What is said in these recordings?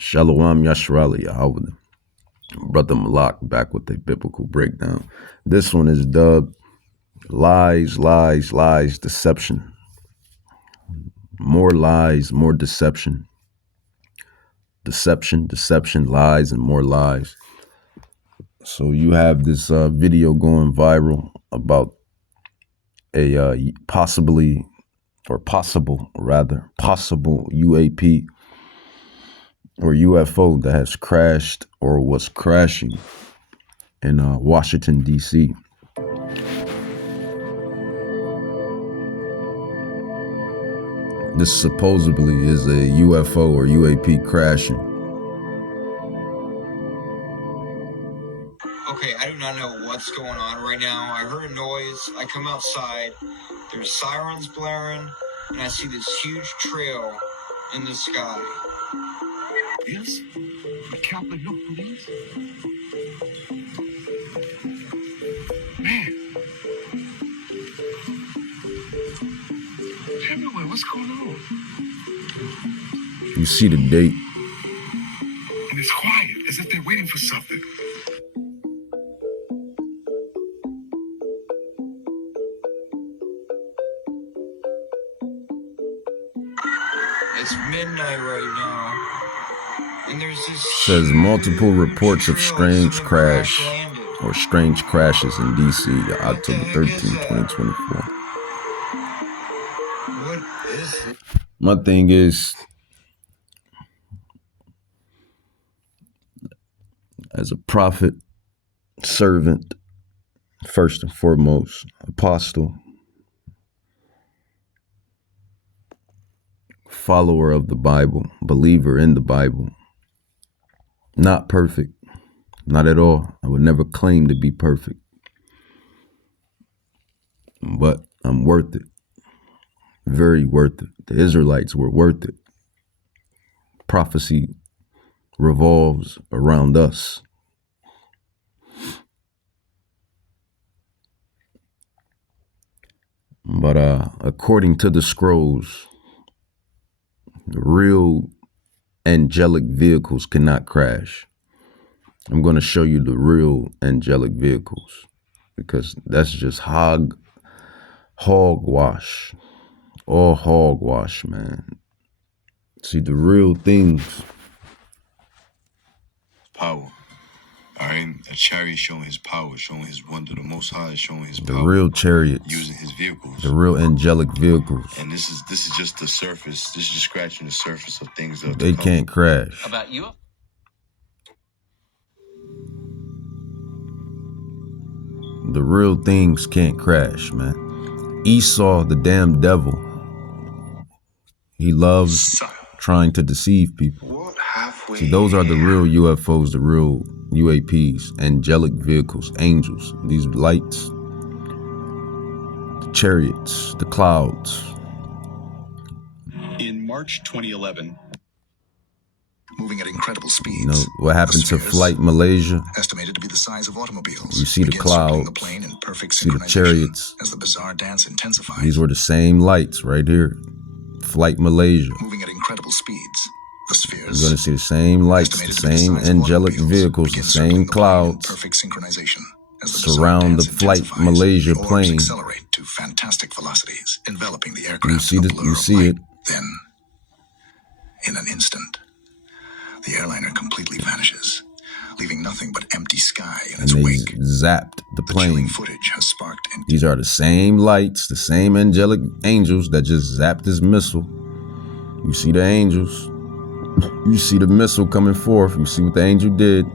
Shalom Yashrali Yahweh. Brother Malak back with a biblical breakdown. This one is dubbed Lies, Lies, Lies, Deception. More lies, more deception. Deception, deception, lies, and more lies. So you have this video going viral about a possible UAP or UFO that has crashed or was crashing in Washington, D.C. This supposedly is a UFO or UAP crashing. Okay, I do not know what's going on right now. I heard a noise. I come outside. There's sirens blaring, and I see this huge trail in the sky. Yes? The Catholic no police? Man. It's everywhere. What's going on? You see the date. And it's quiet, as if they're waiting for something. It's midnight right now. And there's this Says multiple reports of strange crash or strange crashes in D.C. October 13, 2024. What is it? My thing is, as a prophet, servant, first and foremost, apostle, follower of the Bible, believer in the Bible, not perfect, not at all. I would never claim to be perfect, but I'm worth it. Very worth it. The Israelites were worth it. Prophecy revolves around us. But according to the scrolls, the real angelic vehicles cannot crash. I'm going to show you the real angelic vehicles because that's just hogwash. All hogwash, man. See, the real things. Power. All right, a chariot showing his power, showing his wonder. The Most High is showing his The power. real chariots. Using his vehicles. The real angelic vehicles. And this is just the surface. This is just scratching the surface of things that They can't crash. About you? The real things can't crash, man. Esau, the damn devil, he loves trying to deceive people. What have we? See, those are the real UFOs, the real UAPs, angelic vehicles, angels, these lights, the chariots, the clouds. In March 2011, Moving at incredible speeds. You know, what happened to The spheres, Flight Malaysia? estimated to be the size of automobiles. You see the begin circling clouds, the plane in perfect see the synchronization chariots. as the bizarre dance intensifies. These were the same lights right here. Flight Malaysia. Moving at incredible speeds. The spheres, You're going to see the same lights, the estimated to be same size of angelic automobiles, vehicles, the begin circling same the plane in clouds perfect synchronization as the bizarre surround the dance Flight intensifies. Malaysia The orbs plane. accelerate to fantastic velocities, enveloping the aircraft You see in a the, blur you of see light. it. Then, in an instant, the airliner completely vanishes, leaving nothing but empty sky in And its they wake. zapped the The chilling plane. footage has sparked These are the same lights, the same angelic angels that just zapped this missile. You see the angels. You see the missile coming forth. You see what the angel did.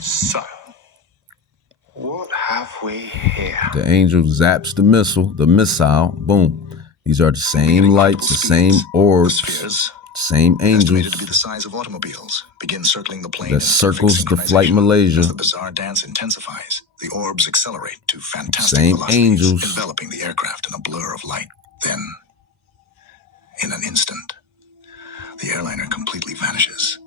So, what have we here? The angel zaps the missile, boom. These are the same lights, the same orbs, The spheres, same estimated to be angels the size of automobiles, begin circling the plane that in circles perfect the Flight synchronization. Malaysia. As the bizarre dance intensifies, the orbs accelerate to fantastic Same velocities, angels. enveloping the aircraft in a blur of light. Then, in an instant, the airliner completely vanishes,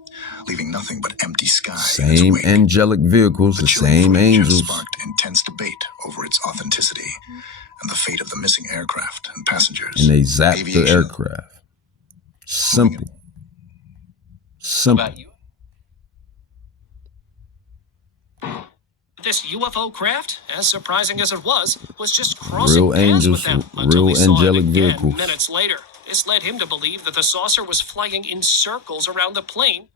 leaving nothing but empty sky in its Same wake. angelic vehicles, the chilling same footage has angels. sparked intense debate over its authenticity and the fate of the missing aircraft and passengers. And they zapped the Aviation aircraft. Simple. Simple. About you? This UFO craft, as surprising as it was just crossing Real paths angels, with them until real he saw it angelic again vehicles. minutes later. This led him to believe that the saucer was flying in circles around the plane,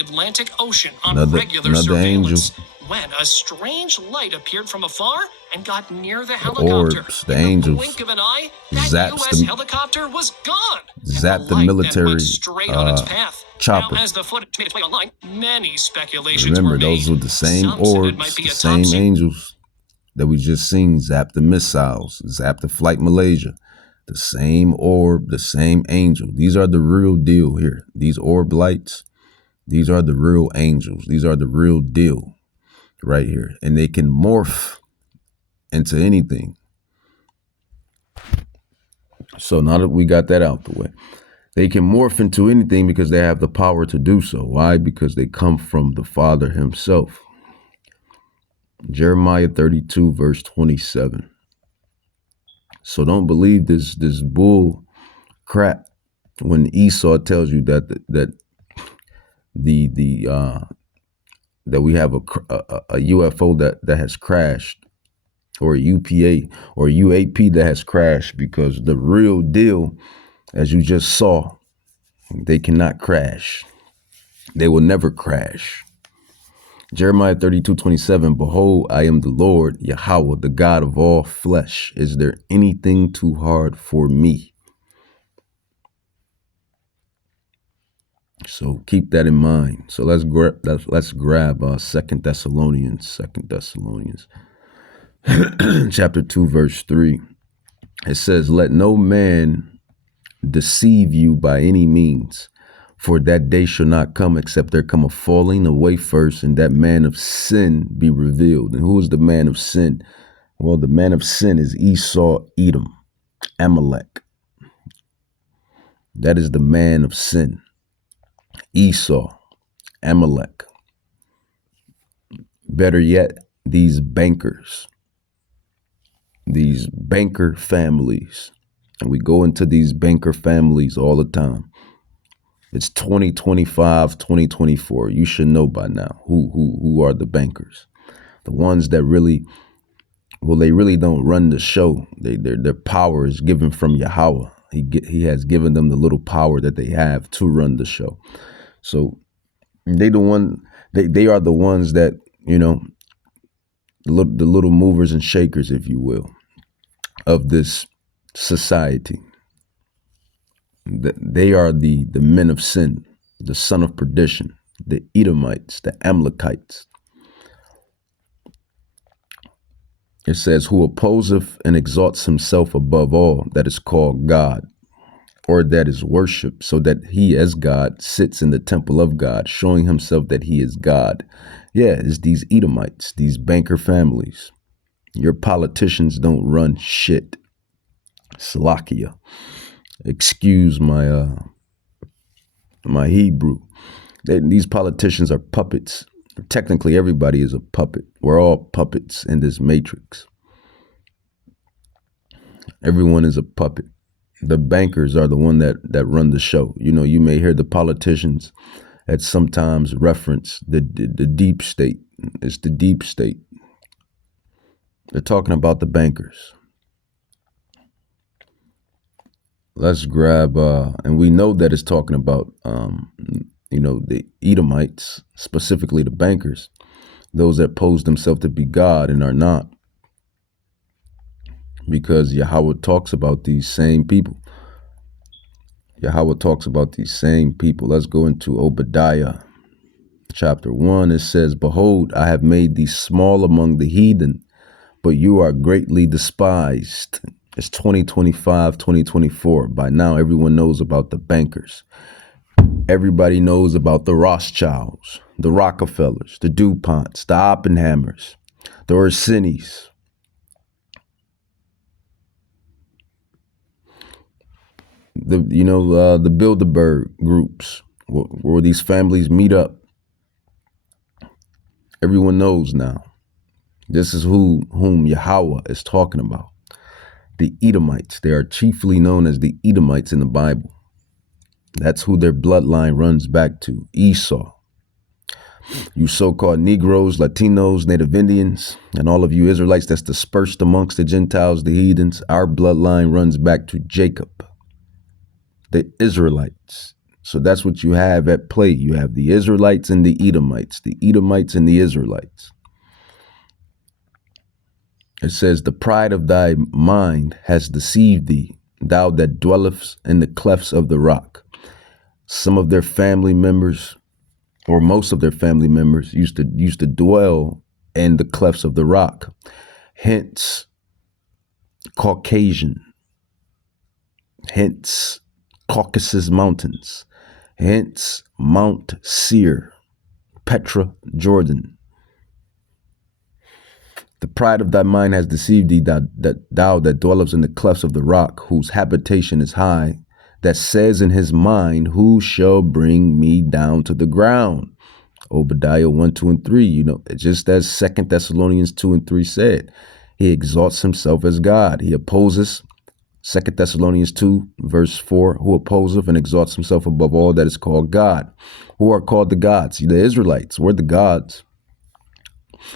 Atlantic Ocean, on regular surveillance. Angel. When a strange light appeared from afar and got near the helicopter. Orbs, the in angels. the blink of an eye, that Zaps U.S. the- helicopter was gone. Zap the light then military went straight on its path. chopper. Now, as the footage made its way online, many speculations Remember, were made. those were the same Some said it orbs, might be the a same top angels that we just seen zap the missiles, zap the Flight Malaysia. The same orb, the same angel. These are the real deal here. These orb lights, these are the real angels. These are the real deal right here. And they can morph into anything. So now that we got that out the way, they can morph into anything because they have the power to do so. Why? Because they come from the Father himself. Jeremiah 32, verse 27. So don't believe this bull crap when Esau tells you that we have a UFO that has crashed, or a UPA or UAP that has crashed, because the real deal, as you just saw, they cannot crash. They will never crash. Jeremiah 32:27, behold, I am the Lord, Yahweh, the God of all flesh. Is there anything too hard for me? So keep that in mind. So let's grab 2 Thessalonians chapter 2, verse 3. It says, let no man deceive you by any means, for that day shall not come except there come a falling away first, and that man of sin be revealed. And who is the man of sin? Well, the man of sin is Esau, Edom, Amalek. That is the man of sin. Esau, Amalek. Better yet, these bankers, these banker families. And we go into these banker families all the time. It's 2025, 2024. You should know by now who are the bankers. The ones that really, well, they really don't run the show. Their power is given from Yahweh. He has given them the little power that they have to run the show. So they are the ones that, you know, the little movers and shakers, if you will, of this society. They are the men of sin, the son of perdition, the Edomites, the Amalekites. It says, who opposeth and exalts himself above all that is called God, or that is worshipped, so that he as God sits in the temple of God, showing himself that he is God. Yeah, it's these Edomites, these banker families. Your politicians don't run shit. Salakia. Excuse my my Hebrew. These politicians are puppets. Technically, everybody is a puppet. We're all puppets in this matrix. Everyone is a puppet. The bankers are the one that run the show. You know, you may hear the politicians at sometimes reference the deep state. It's the deep state. They're talking about the bankers. Let's grab, and we know that it's talking about, you know, the Edomites, specifically the bankers, those that pose themselves to be God and are not. Because Yahweh talks about these same people. Yahweh talks about these same people. Let's go into Obadiah chapter 1. It says, behold, I have made thee small among the heathen, but you are greatly despised. It's 2025, 2024. By now, everyone knows about the bankers. Everybody knows about the Rothschilds, the Rockefellers, the DuPonts, the Oppenheimers, the Orsinis. The Bilderberg groups, where these families meet up. Everyone knows now. This is whom Yahweh is talking about. The Edomites. They are chiefly known as the Edomites in the Bible. That's who their bloodline runs back to, Esau. You so-called Negroes, Latinos, Native Indians, and all of you Israelites that's dispersed amongst the Gentiles, the heathens, our bloodline runs back to Jacob, the Israelites. So that's what you have at play. You have the Israelites and the Edomites and the Israelites. It says, the pride of thy mind has deceived thee, thou that dwellest in the clefts of the rock. Some of their family members, or most of their family members, used to dwell in the clefts of the rock. Hence, Caucasian. Hence, Caucasus Mountains. Hence, Mount Seir, Petra, Jordan. The pride of thy mind has deceived thee, thou that dwellest in the clefts of the rock, whose habitation is high, that says in his mind, who shall bring me down to the ground? Obadiah 1, 2, and 3, you know, just as 2 Thessalonians 2 and 3 said, he exalts himself as God. He opposes, 2 Thessalonians 2, verse 4, who opposeth and exalts himself above all that is called God. Who are called the gods? The Israelites were the gods.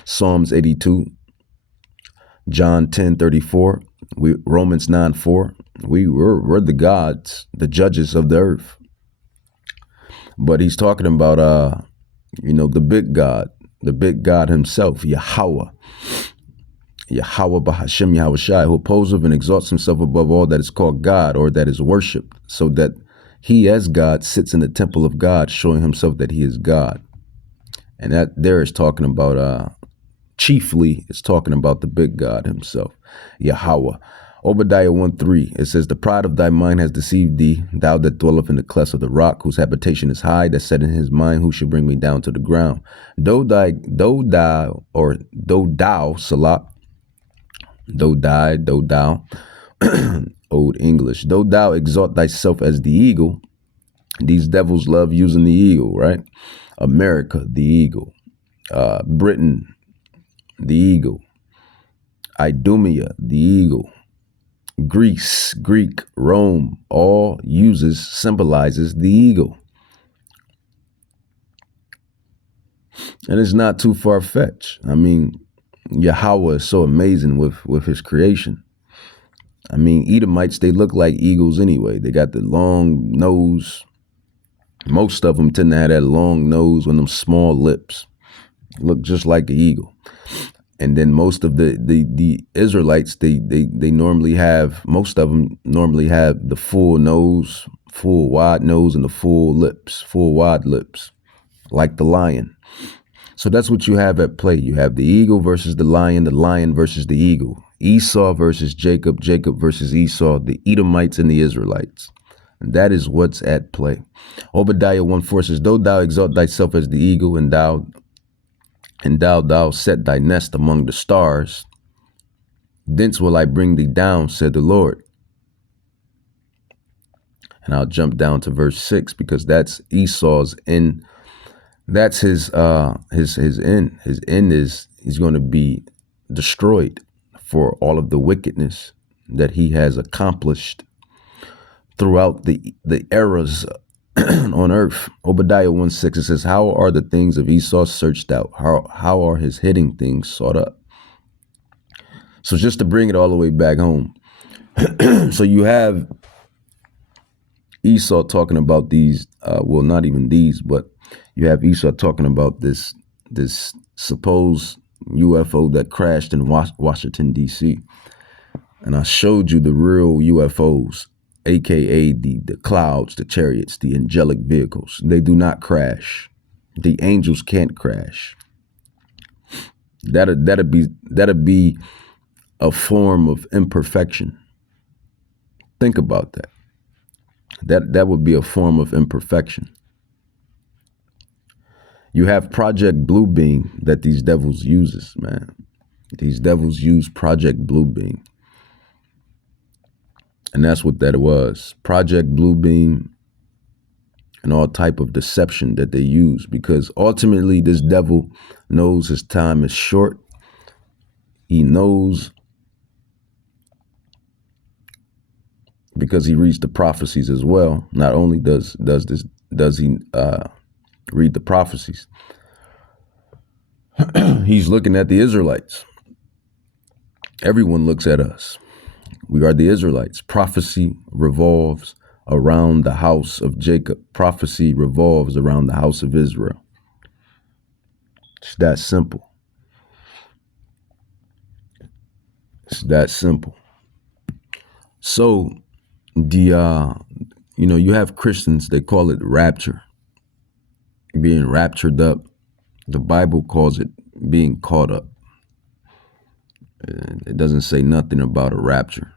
Psalms 82, John 10:34, Romans 9:4. We're the gods, the judges of the earth. But he's talking about the big God himself, Yahweh. Yahweh Bahashem Yahweh Shai, who opposes and exalts himself above all that is called God or that is worshipped, so that he as God sits in the temple of God, showing himself that he is God. And that there is talking about chiefly, it's talking about the big God himself, Yahweh. Obadiah 1:3, it says, the pride of thy mind has deceived thee, thou that dwelleth in the clefts of the rock, whose habitation is high, that said in his mind, who should bring me down to the ground? Though thou, Salah, Old English, though thou exalt thyself as the eagle, these devils love using the eagle, right? America, the eagle. Britain, the eagle. Idumea, the eagle. Greece, Greek, Rome, all symbolizes the eagle. And it's not too far-fetched. I mean, Yahweh is so amazing with his creation. I mean, Edomites, they look like eagles anyway. They got the long nose. Most of them tend to have that long nose with them small lips. Look just like an eagle. And then most of the Israelites, they normally have, most of them normally have the full nose, full wide nose, and the full wide lips, like the lion. So that's what you have at play. You have the eagle versus the lion versus the eagle, Esau versus Jacob, Jacob versus Esau, the Edomites and the Israelites. And that is what's at play. Obadiah 1:4 says, though thou exalt thyself as the eagle, and thou set thy nest among the stars, thence will I bring thee down, said the Lord. And I'll jump down to verse 6, because that's Esau's end. That's his end. His end is he's going to be destroyed for all of the wickedness that he has accomplished throughout the eras on earth. Obadiah 1:6, it says, how are the things of Esau searched out? How are his hidden things sought up? So just to bring it all the way back home. So you have Esau talking about these, well, not even these, but you have Esau talking about this supposed UFO that crashed in Washington, D.C. And I showed you the real UFOs, aka the clouds, the chariots, the angelic vehicles. They do not crash. The angels can't crash. That'd be a form of imperfection. Think about that. That would be a form of imperfection. You have Project Bluebeam that these devils uses, man. These devils use Project Bluebeam. And that's what that was. Project Bluebeam and all type of deception that they use, because ultimately this devil knows his time is short. He knows because he reads the prophecies as well. Not only does he read the prophecies, he's looking at the Israelites. Everyone looks at us. We are the Israelites. Prophecy revolves around the house of Jacob. Prophecy revolves around the house of Israel. It's that simple. It's that simple. So you have Christians, they call it rapture, being raptured up. The Bible calls it being caught up. It doesn't say nothing about a rapture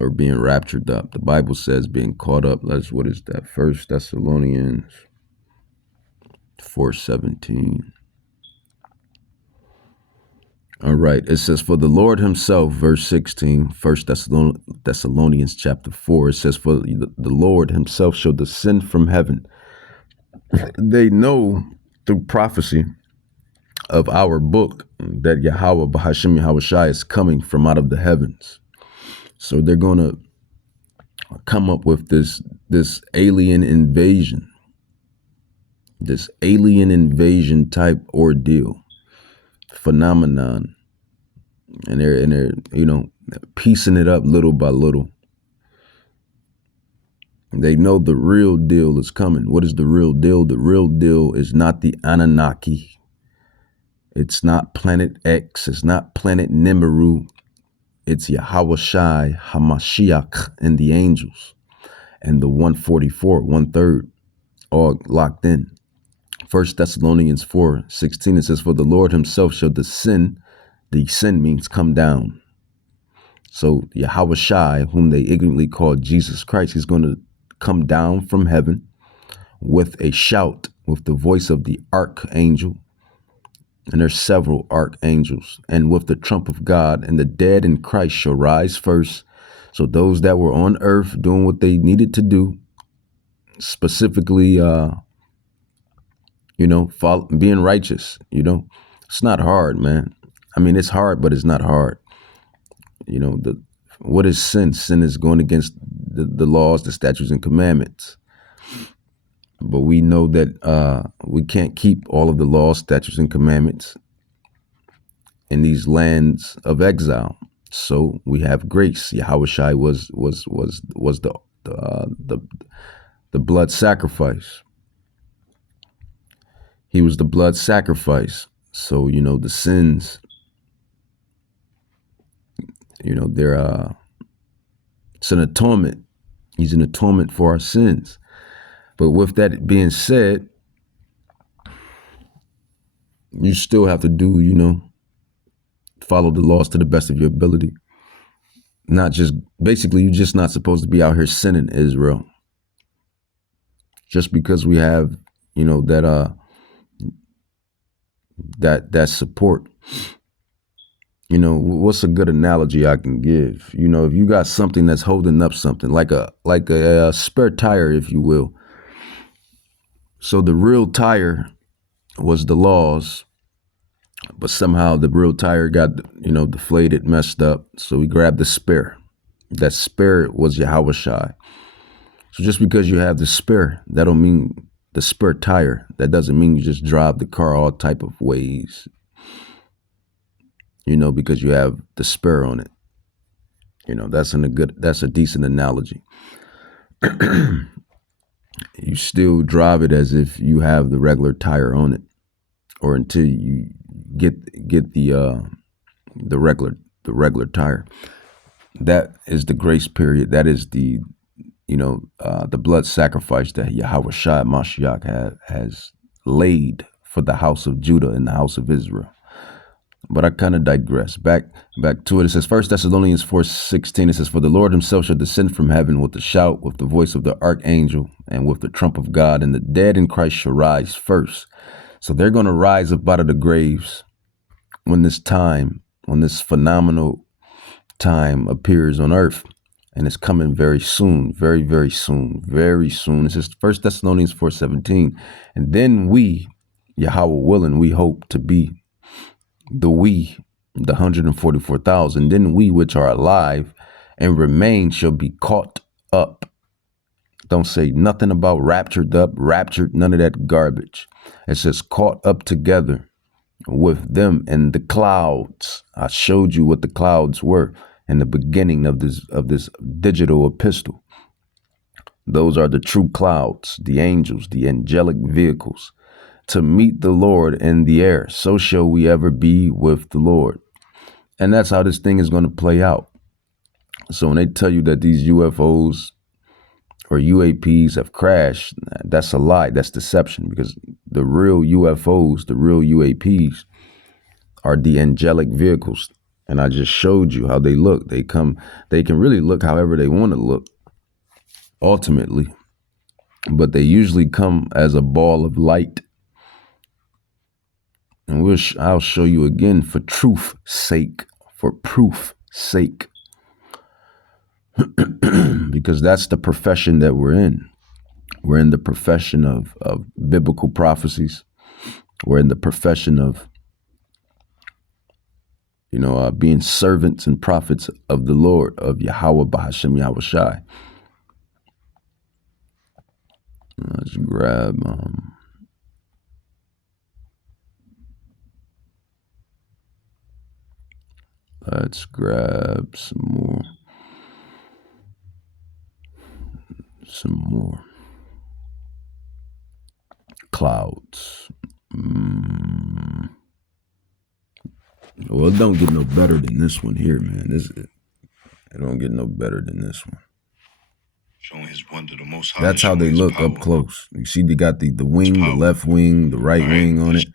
or being raptured up. The Bible says being caught up. What is that? 1 Thessalonians 4:17. All right. It says, for the Lord himself, verse 16, 1 Thessalonians chapter 4, it says, for the Lord himself shall descend from heaven. They know through prophecy of our book that Yahweh Bahashim Yahushai is coming from out of the heavens. So they're going to come up with this alien invasion, type ordeal, phenomenon. And they're piecing it up little by little. They know the real deal is coming. What is the real deal? The real deal is not the Anunnaki. It's not Planet X. It's not Planet Nibiru. It's Yahushai, Hamashiach, and the angels. And the 144, 1/3, all locked in. 1 Thessalonians 4:16, it says, for the Lord himself shall descend. Descend means come down. So Yahushai, whom they ignorantly call Jesus Christ, he's going to come down from heaven with a shout, with the voice of the archangel. And there's several archangels. And with the trump of God, and the dead in Christ shall rise first. So those that were on earth doing what they needed to do, specifically, being righteous, it's not hard, man. I mean, it's hard, but it's not hard. What is sin? Sin is going against the laws, the statutes, and commandments. But we know that we can't keep all of the laws, statutes, and commandments in these lands of exile. So we have grace. Yahushai was the blood sacrifice. He was the blood sacrifice. So the sins. It's an atonement. He's an atonement for our sins. But with that being said, you still have to do, follow the laws to the best of your ability. Not just, basically, you're just not supposed to be out here sinning, Israel. Just because we have, that support. What's a good analogy I can give? If you got something that's holding up something, like a spare tire, if you will. So the real tire was the laws, but somehow the real tire got, deflated, messed up. So we grabbed the spare. That spare was Yahushai. So just because you have the spare, that don't mean the spare tire. That doesn't mean you just drive the car all type of ways. Because you have the spare on it. That's a decent analogy. You still drive it as if you have the regular tire on it, or until you get the regular tire. That is the grace period. That is the blood sacrifice that Yahushua Mashiach has laid for the house of Judah and the house of Israel. But I kind of digress. Back to it. It says 1 Thessalonians 4:16. It says, for the Lord himself shall descend from heaven with a shout, with the voice of the archangel, and with the trump of God, and the dead in Christ shall rise first. So they're going to rise up out of the graves when this phenomenal time appears on earth. And it's coming very soon, very, very soon, very soon. It says 1 Thessalonians 4:17. And then we, Yahweh willing, we hope to be the 144,000, then we which are alive and remain shall be caught up. Don't say nothing about raptured up, raptured, none of that garbage. It says caught up together with them in the clouds. I showed you what the clouds were in the beginning of this digital epistle. Those are the true clouds, the angels, the angelic vehicles, to meet the Lord in the air. So shall we ever be with the Lord. And that's how this thing is going to play out. So when they tell you that these UFOs or UAPs have crashed, that's a lie. That's deception, because the real UFOs, the real UAPs are the angelic vehicles. And I just showed you how they look. They can really look however they want to look, ultimately. But they usually come as a ball of light. And I'll show you again for truth's sake, for proof's sake. Because that's the profession that we're in. We're in the profession of biblical prophecies. We're in the profession of, being servants and prophets of the Lord, of Yahweh Bahashem Yahushai. Let's grab some more. Clouds. Well, it don't get no better than this one here, man. It don't get no better than this one. Showing his wonder, the Most High. That's how they look power. up close. You see, they got the wing, the left wing, the right wing on it.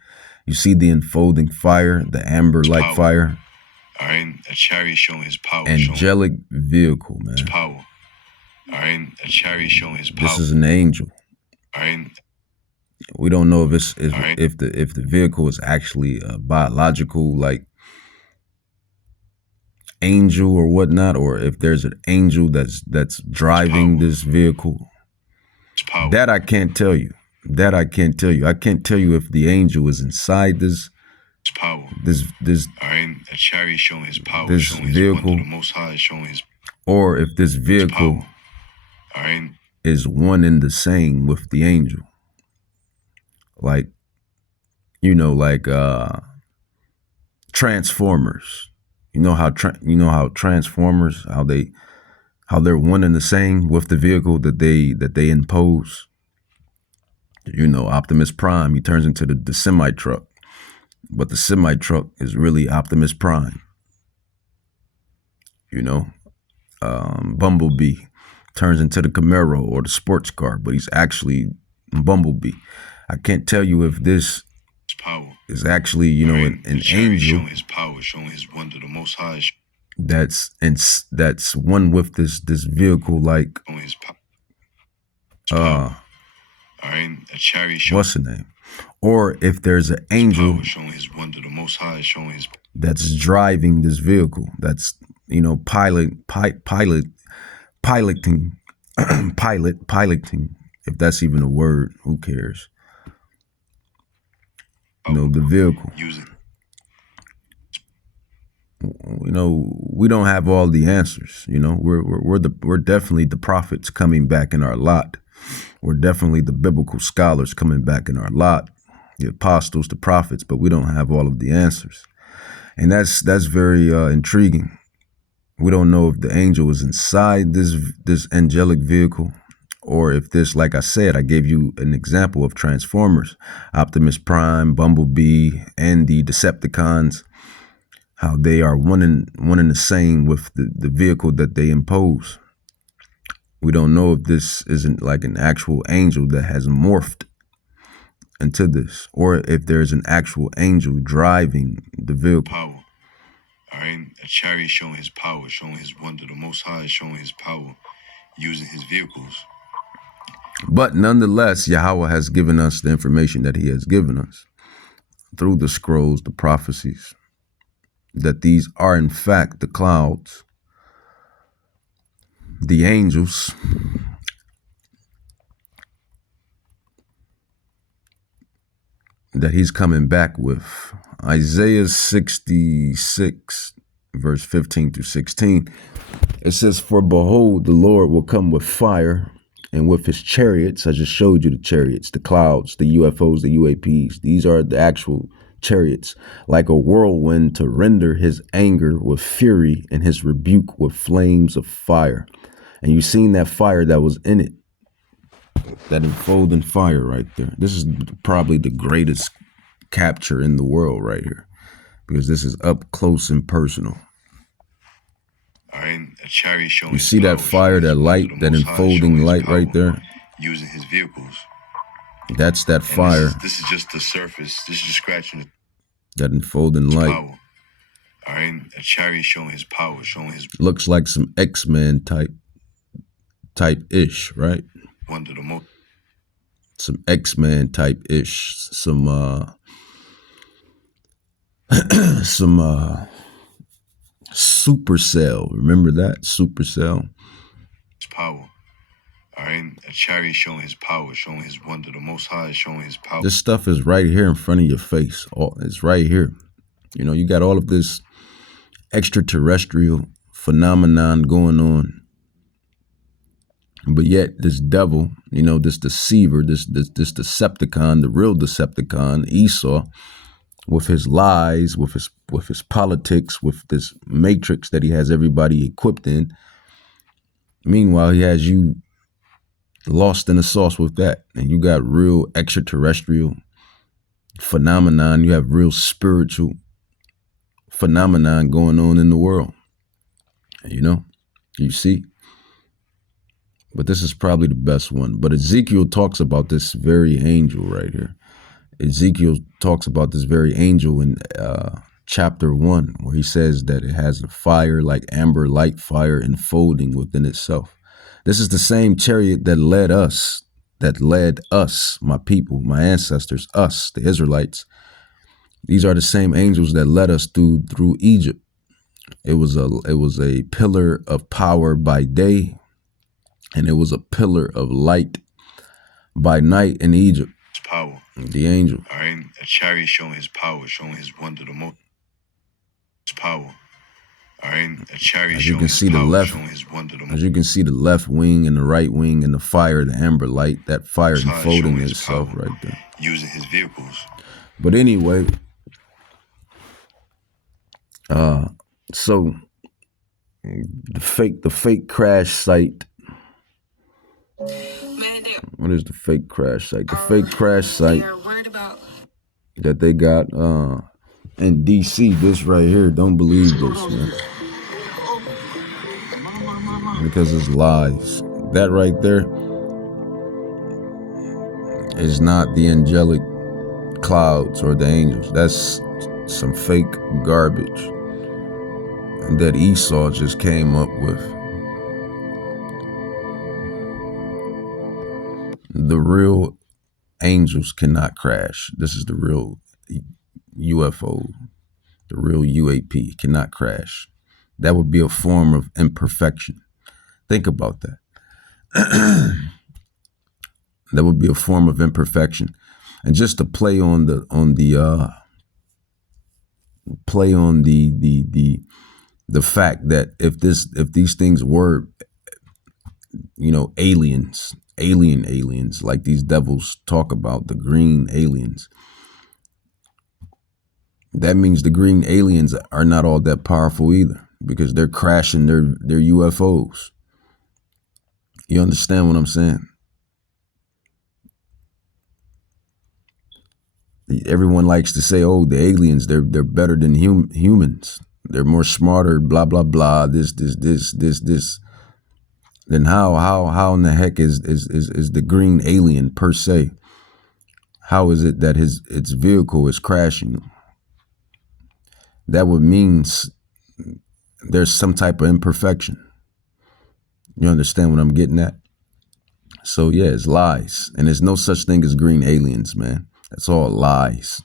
You see the enfolding fire, the amber-like fire. All right, a chariot showing his power. Angelic vehicle, man. His power. All right, a chariot showing his power. This is an angel. All right. We don't know if the vehicle is actually a biological, like, angel or whatnot, or if there's an angel that's driving this vehicle. That I can't tell you. I can't tell you if the angel is inside this power. This all right, a chariot showing his power. This showing his vehicle, wonder, the Most High showing his, or if this vehicle all right, is one and the same with the angel. Like, Transformers. You know how Transformers, how they're one and the same with the vehicle that they impose. Optimus Prime, he turns into the semi-truck, but the semi-truck is really Optimus Prime. Bumblebee turns into the Camaro or the sports car, but he's actually Bumblebee. I can't tell you if this is actually, an angel. Showing his power, showing his wonder, the Most High. That's one with this vehicle, like all right, a chariot showing, what's the name? Or if there's an angel showing his wonder, the Most High showing his, that's driving this vehicle. That's piloting, if that's even a word. Who cares? The vehicle. We don't have all the answers. We're definitely the prophets coming back in our lot. We're definitely the biblical scholars coming back in our lot, the apostles, the prophets, but we don't have all of the answers. And that's very intriguing. We don't know if the angel is inside this angelic vehicle, or if this, like I said, I gave you an example of Transformers, Optimus Prime, Bumblebee, and the Decepticons, how they are one and the same with the vehicle that they impose. We don't know if this isn't like an actual angel that has morphed into this, or if there's an actual angel driving the vehicle. Power. All right, a chariot showing his power, showing his wonder, the Most High showing his power, using his vehicles. But nonetheless, Yahweh has given us the information that he has given us through the scrolls, the prophecies, that these are in fact the clouds, the angels, that he's coming back with. Isaiah 66, verse 15 through 16, It says, "For behold, the Lord will come with fire, and with his chariots." I just showed you the chariots, the clouds, the UFOs, the UAPs. These are the actual chariots, like a whirlwind, to render his anger with fury and his rebuke with flames of fire. And you seen that fire that was in it, that enfolding fire right there. This is probably the greatest capture in the world right here, because this is up close and personal. All right, a chariot showing You his see that power, fire, showing that his light, wonder, the that Most High, enfolding showing his light right power, there? using his vehicles. That's that And fire, this is just the surface. This is just scratching that enfolding his light. power. All right, a chariot showing his power, showing his Looks like some X-Men type-ish, right? wonder, the most. Some X-Men type-ish, some Supercell. Remember that? Supercell. Power. All right, a chariot showing his power, showing his wonder, the Most High showing his power. This stuff is right here in front of your face. It's right here. You know, you got all of this extraterrestrial phenomenon going on, but yet this devil, you know, this deceiver, this Decepticon, the real Decepticon, Esau, with his lies, with his politics, with this matrix that he has everybody equipped in. Meanwhile, he has you lost in the sauce with that, and you got real extraterrestrial phenomenon. You have real spiritual phenomenon going on in the world. You know, you see. But this is probably the best one. But Ezekiel talks about this very angel right here. Ezekiel talks about this very angel in chapter 1, where he says that it has a fire like amber light fire enfolding within itself. This is the same chariot that led us, my people, my ancestors, us, the Israelites. These are the same angels that led us through Egypt. It was a pillar of power by day, and it was a pillar of light by night in Egypt. His power. The angel. All right, a chariot showing his power, showing his wonder, the most. His power. All right, a chariot As you showing can his see, the power, left, showing his wonder, the most. as you can see, the left wing and the right wing and the fire, the amber light, that fire Most High enfolding showing his itself power, right there. using his vehicles. But anyway, so the fake crash site. What is the fake crash site? The fake crash site that they got in DC. This right here, don't believe this, man, because it's lies. That right there is not the angelic clouds or the angels. That's some fake garbage that Esau just came up with. The real angels cannot crash. This is the real UFO, the real UAP cannot crash. That would be a form of imperfection. Think about that. That would be a form of imperfection. And just to play on the fact that if these things were, you know, aliens like these devils talk about, the green aliens, that means the green aliens are not all that powerful either, because they're crashing their UFOs. You understand what I'm saying? Everyone likes to say, oh, the aliens, they're better than humans. They're more smarter, blah, blah, blah, this. Then how in the heck is the green alien per se? How is it that its vehicle is crashing? That would mean there's some type of imperfection. You understand what I'm getting at? So yeah, it's lies. And there's no such thing as green aliens, man. That's all lies.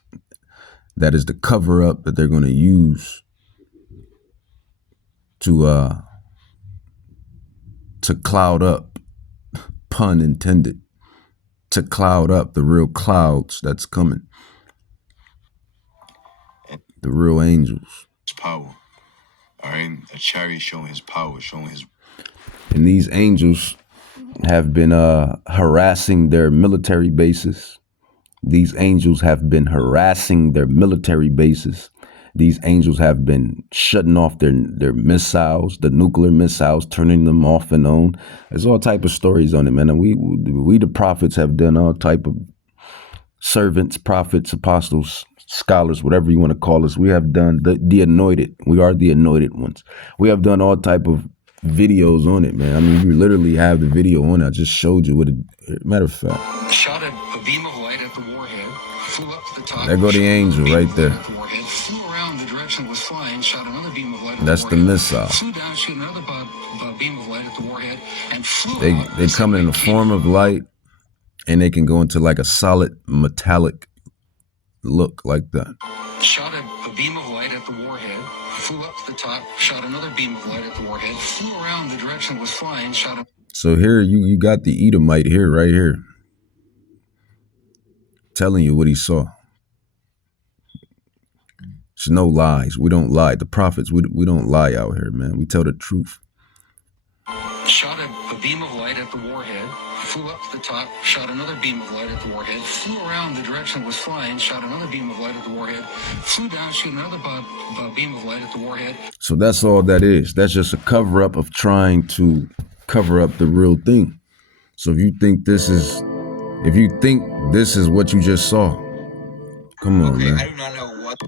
That is the cover up that they're going to use to cloud up, pun intended, to cloud up the real clouds that's coming. The real angels. His power. All right, a chariot showing his power, showing his. And these angels have been harassing their military bases. These angels have been harassing their military bases. These angels have been shutting off their missiles, the nuclear missiles, turning them off and on. There's all type of stories on it, man. And we the prophets have done all type of servants, prophets, apostles, scholars, whatever you want to call us. We have done the anointed. We are the anointed ones. We have done all type of videos on it, man. I mean, you literally have the video on it. I just showed you what it, matter of fact. Shot a beam of light at the warhead, flew up to the top. There go the angel right there. Flew around the direction it was flying, shot another beam of light at That's the the warhead. missile. Flew down, shoot another beam of light at the warhead, and flew They come in the form of light, and they can go into like a solid metallic look like that. Shot a beam of light at the warhead, flew up to the top, shot another beam of light at the warhead, flew around the direction it was flying, shot a... So here you got the Edomite here, right here, telling you what he saw. There's no lies. We don't lie. The prophets, we don't lie out here, man. We tell the truth. Shot a beam of light at the warhead, flew up to the top, shot another beam of light at the warhead, flew around the direction it was flying, shot another beam of light at the warhead, flew down, shoot another beam of light at the warhead. So that's all that is. That's just a cover-up of trying to cover up the real thing. So if you think this is what you just saw, come on, Okay, man. I do not know what.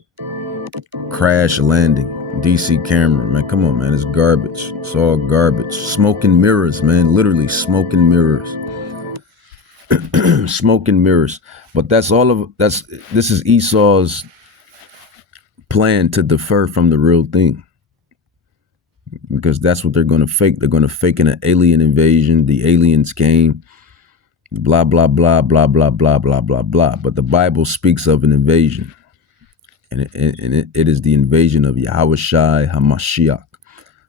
Crash landing, DC camera, man. Come on, man. It's garbage. It's all garbage. Smoke and mirrors, man. Literally smoke and mirrors. Smoke and mirrors. But this is Esau's plan to defer from the real thing. Because that's what they're going to fake. They're going to fake an alien invasion. The aliens came. Blah, blah, blah, blah, blah, blah, blah, blah, blah. But the Bible speaks of an invasion. And it is the invasion of Yahushai HaMashiach.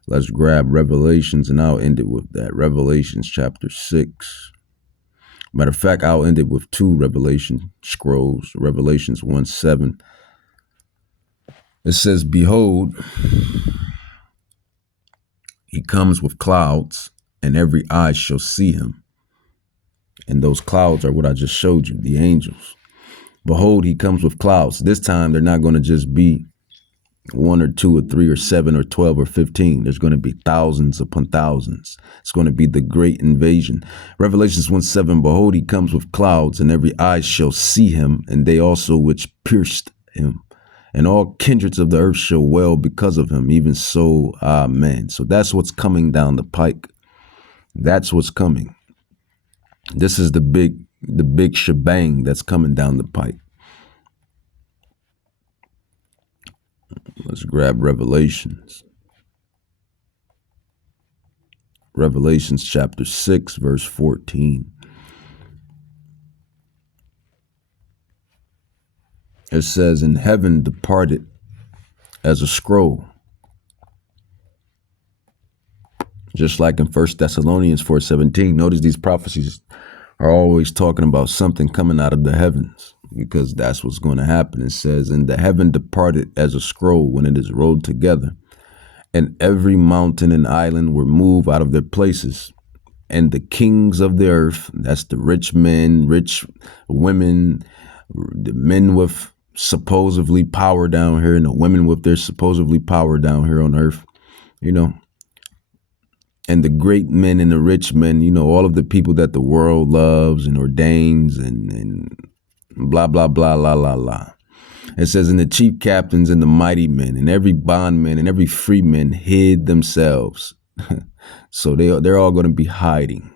Let's grab Revelations, and I'll end it with that. Revelations chapter 6. Matter of fact, I'll end it with 2 Revelation scrolls. Revelations 1:7. It says, "Behold, he comes with clouds, and every eye shall see him." And those clouds are what I just showed you, the angels. Behold, he comes with clouds. This time, they're not going to just be 1 or 2 or 3 or 7 or 12 or 15. There's going to be thousands upon thousands. It's going to be the great invasion. Revelations 1:7, "Behold, he comes with clouds, and every eye shall see him, and they also which pierced him. And all kindreds of the earth shall wail because of him. Even so, amen." So that's what's coming down the pike. That's what's coming. This is the big shebang that's coming down the pike. Let's grab Revelations. Revelations chapter 6, verse 14. It says, "And heaven departed as a scroll." Just like in 1 Thessalonians 4:17. Notice these prophecies are always talking about something coming out of the heavens, because that's what's going to happen. It says, "And the heaven departed as a scroll when it is rolled together, and every mountain and island were moved out of their places. And the kings of the earth," that's the rich men, rich women, the men with supposedly power down here, and the women with their supposedly power down here on earth, and the great men and the rich men, all of the people that the world loves and ordains and blah, blah, blah, la, la, la. It says, "And the chief captains and the mighty men and every bondman and every freeman hid themselves." So they're all going to be hiding.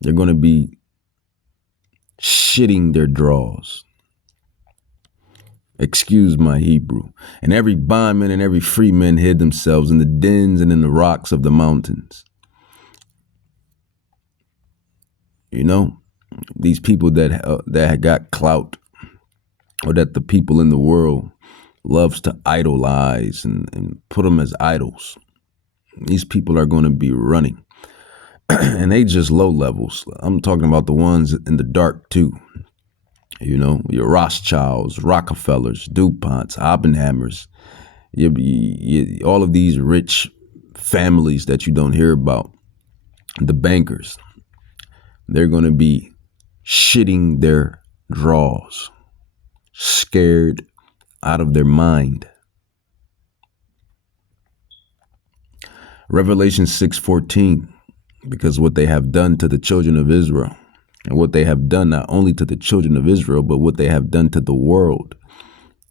They're going to be shitting their drawers. Excuse my Hebrew. "And every bondman and every freeman hid themselves in the dens and in the rocks of the mountains." These people that got clout, or that the people in the world loves to idolize and put them as idols. These people are going to be running. And they just low levels. I'm talking about the ones in the dark too. Your Rothschilds, Rockefellers, DuPonts, Oppenheimers, All of these rich families that you don't hear about, the bankers, they're going to be shitting their drawers, scared out of their mind. Revelation 6:14, because what they have done to the children of Israel, and what they have done not only to the children of Israel, but what they have done to the world.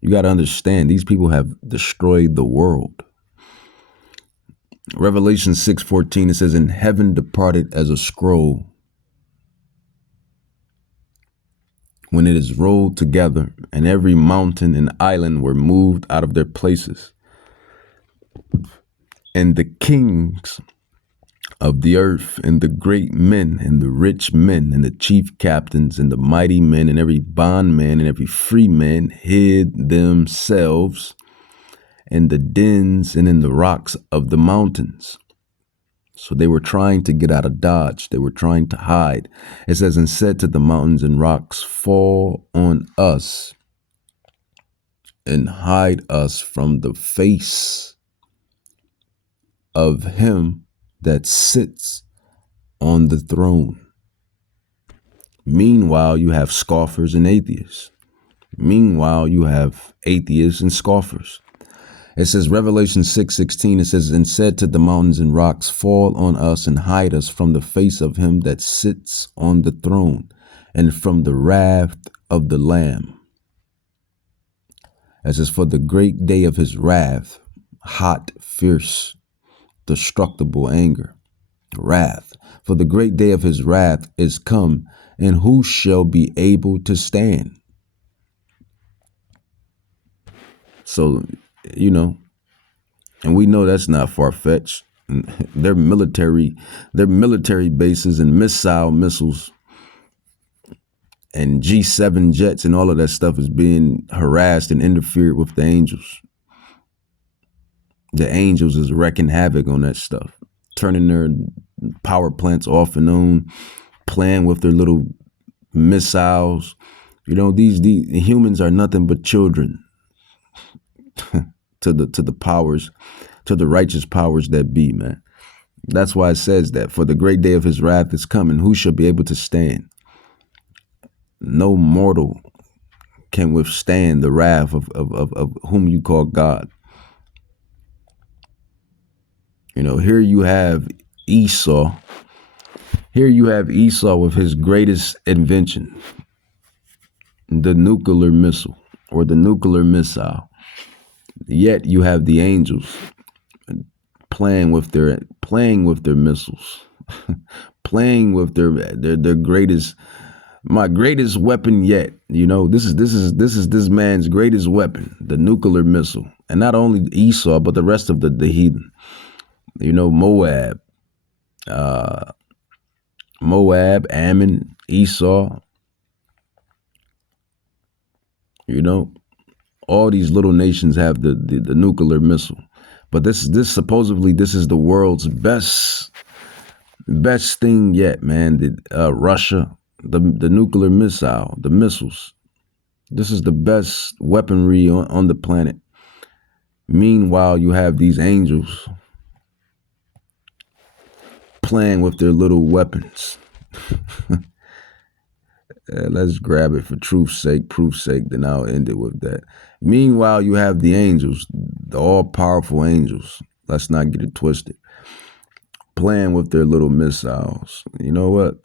You got to understand, these people have destroyed the world. Revelation 6:14, it says, "And heaven departed as a scroll when it is rolled together, and every mountain and island were moved out of their places. And the kings of the earth, and the great men, and the rich men, and the chief captains, and the mighty men, and every bondman, and every free man hid themselves in the dens and in the rocks of the mountains." So they were trying to get out of Dodge. They were trying to hide. It says, "And said to the mountains and rocks, fall on us and hide us from the face of him that sits on the throne." Meanwhile, you have scoffers and atheists. Meanwhile, you have atheists and scoffers. It says, Revelation 6:16, it says, "And said to the mountains and rocks, fall on us and hide us from the face of him that sits on the throne and from the wrath of the Lamb." It says, "For the great day of his wrath, hot, fierce, destructible anger, wrath. For the great day of his wrath is come, and who shall be able to stand?" So, and we know that's not far-fetched. Their military bases and missiles and G7 jets and all of that stuff is being harassed and interfered with the angels. The angels is wreaking havoc on that stuff, turning their power plants off and on, playing with their little missiles. These humans are nothing but children to the powers, to the righteous powers that be, man. That's why it says that, "For the great day of his wrath is coming, who shall be able to stand?" No mortal can withstand the wrath of whom you call God. Here you have Esau. Here you have Esau with his greatest invention, the nuclear missile or the nuclear missile. Yet you have the angels playing with their missiles, playing with their greatest, my greatest weapon yet. This is this man's greatest weapon, the nuclear missile. And not only Esau, but the rest of the heathen. Moab, Ammon, Esau. All these little nations have the nuclear missile. But this supposedly this is the world's best thing yet, man. Russia, the nuclear missile, the missiles. This is the best weaponry on the planet. Meanwhile, you have these angels playing with their little weapons. Let's grab it for proof's sake, then I'll end it with that. Meanwhile, you have the angels, the all-powerful angels. Let's not get it twisted. Playing with their little missiles. You know what?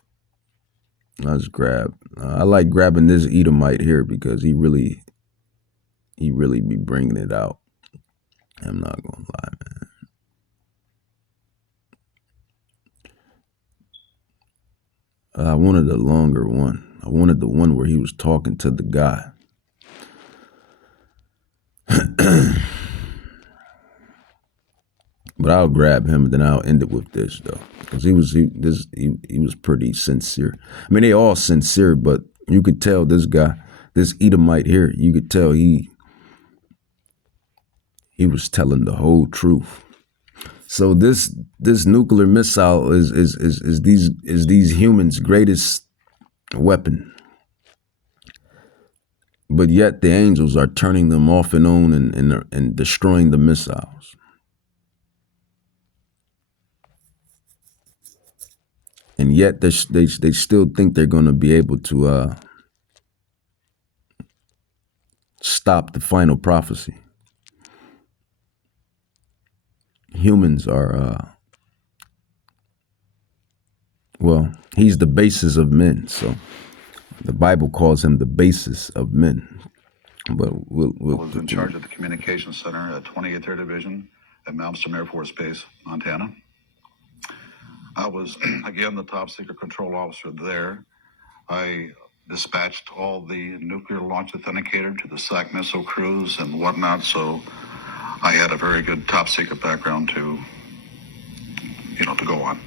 Let's grab. I like grabbing this Edomite here because he really be bringing it out. I'm not gonna lie, man. I wanted a longer one. I wanted the one where he was talking to the guy. But I'll grab him and then I'll end it with this though, because he was pretty sincere. I mean, they all sincere, but you could tell this guy, this Edomite here, you could tell he was telling the whole truth. So this nuclear missile is these humans' greatest weapon. But yet the angels are turning them off and on and destroying the missiles. And yet they still think they're going to be able to stop the final prophecy. Humans are, well, he's the basis of men. So the Bible calls him the basis of men. But we'll I was in charge of the communications center at 28th Air Division at Malmstrom Air Force Base, Montana. I was, again, the top secret control officer there. I dispatched all the nuclear launch authenticator to the SAC missile crews and whatnot, so I had a very good top secret background to go on.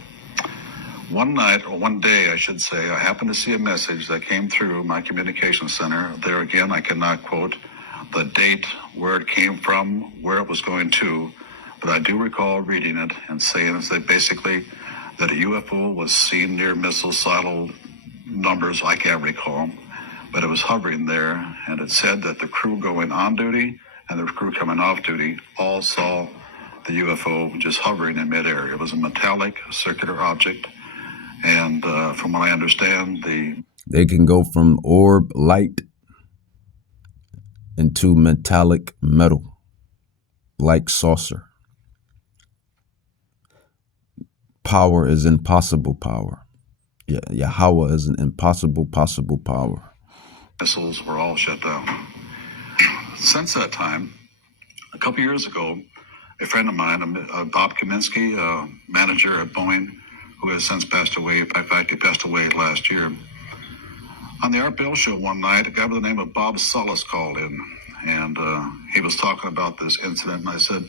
One night, or one day, I should say, I happened to see a message that came through my communications center. There again, I cannot quote the date, where it came from, where it was going to, but I do recall reading it and saying that basically that a UFO was seen near missile silo numbers, I can't recall, but it was hovering there, and it said that the crew going on duty and the crew coming off duty all saw the UFO just hovering in midair. It was a metallic circular object, and from what I understand, they can go from orb light into metallic metal, like saucer. Power is impossible power. Yeah, Yahweh is an impossible possible power. Missiles were all shut down. Since that time, a couple years ago, a friend of mine, Bob Kaminsky, manager at Boeing, who has since passed away. In fact, he passed away last year. On the Art Bell show one night, a guy by the name of Bob Solis called in, and he was talking about this incident, and I said,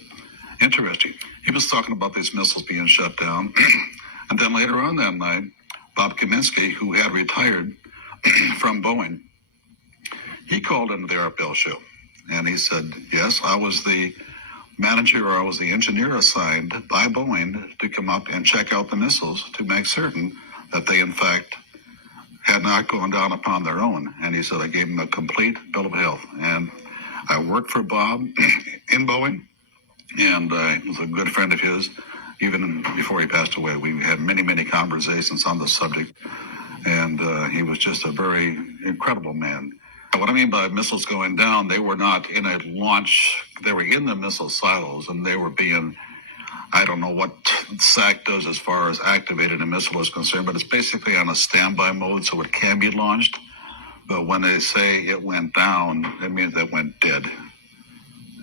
interesting. He was talking about these missiles being shut down. And then later on that night, Bob Kaminsky, who had retired from Boeing, he called into the Art Bell show. And he said, yes, I was the manager, or I was the engineer assigned by Boeing to come up and check out the missiles to make certain that they, in fact, had not gone down upon their own. And he said, I gave him a complete bill of health. And I worked for Bob in Boeing, and he was a good friend of his. Even before he passed away, we had many, many conversations on the subject, and he was just a very incredible man. What I mean by missiles going down, they were not in a launch, they were in the missile silos, and they were being, I don't know what SAC does as far as activating a missile is concerned, but it's basically on a standby mode, so it can be launched. But when they say it went down, it means it went dead.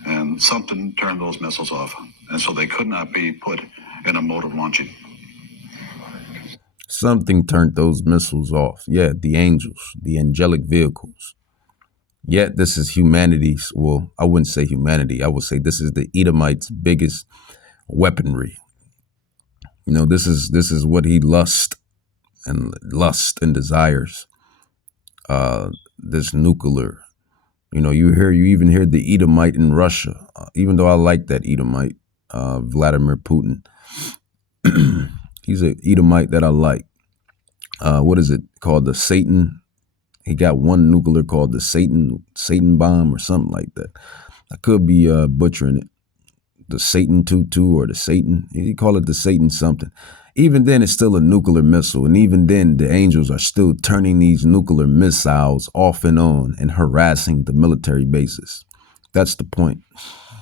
And something turned those missiles off, and so they could not be put in a mode of launching. Something turned those missiles off. Yeah, the angels, the angelic vehicles. Yet this is humanity's, well, I wouldn't say humanity. I would say this is the Edomites' biggest weaponry. You know, this is what he lusts and desires. This nuclear. You know, you even hear the Edomite in Russia, even though I like that Edomite, Vladimir Putin. He's an Edomite that I like. What is it called? The Satan. He got one nuclear called the Satan bomb or something like that. I could be butchering it. The Satan 22 or the Satan. He call it the Satan something. Even then, it's still a nuclear missile. And even then, the angels are still turning these nuclear missiles off and on and harassing the military bases. That's the point.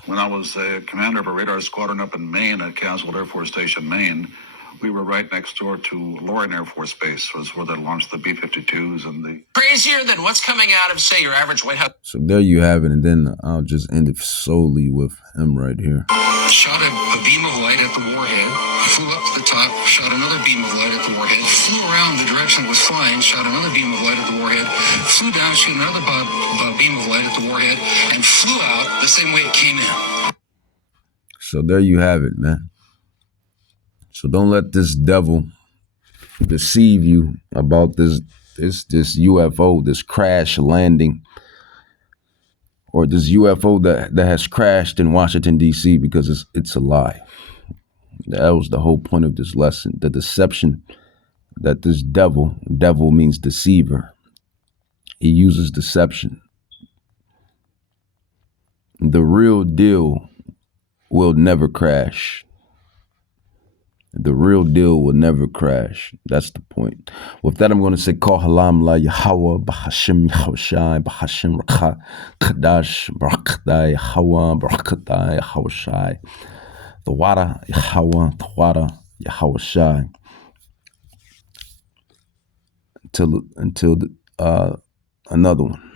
When I was a commander of a radar squadron up in Maine at Caswell Air Force Station, Maine, we were right next door to Loring Air Force Base, was where they launched the B-52s and the... Crazier than what's coming out of, say, your average White House. So there you have it. And then I'll just end it solely with him right here. Shot a beam of light at the warhead, flew up to the top, shot another beam of light at the warhead, flew around the direction it was flying, shot another beam of light at the warhead, flew down, shot another beam of light at the warhead, and flew out the same way it came in. So there you have it, man. So don't let this devil deceive you about this UFO, this crash landing, or this UFO that has crashed in Washington, D.C., because it's a lie. That was the whole point of this lesson, the deception that this devil means deceiver. He uses deception The real deal will never crash. The real deal will never crash. That's the point. With that, I'm going to say, Kol halam la Yahweh, Bahashim Yahushai, Bahashim Rakha, Kadash, Barakadai, Yahweh, Barakadai, Yahushai. The water, Yahweh, the water, Yahushai. Until another one.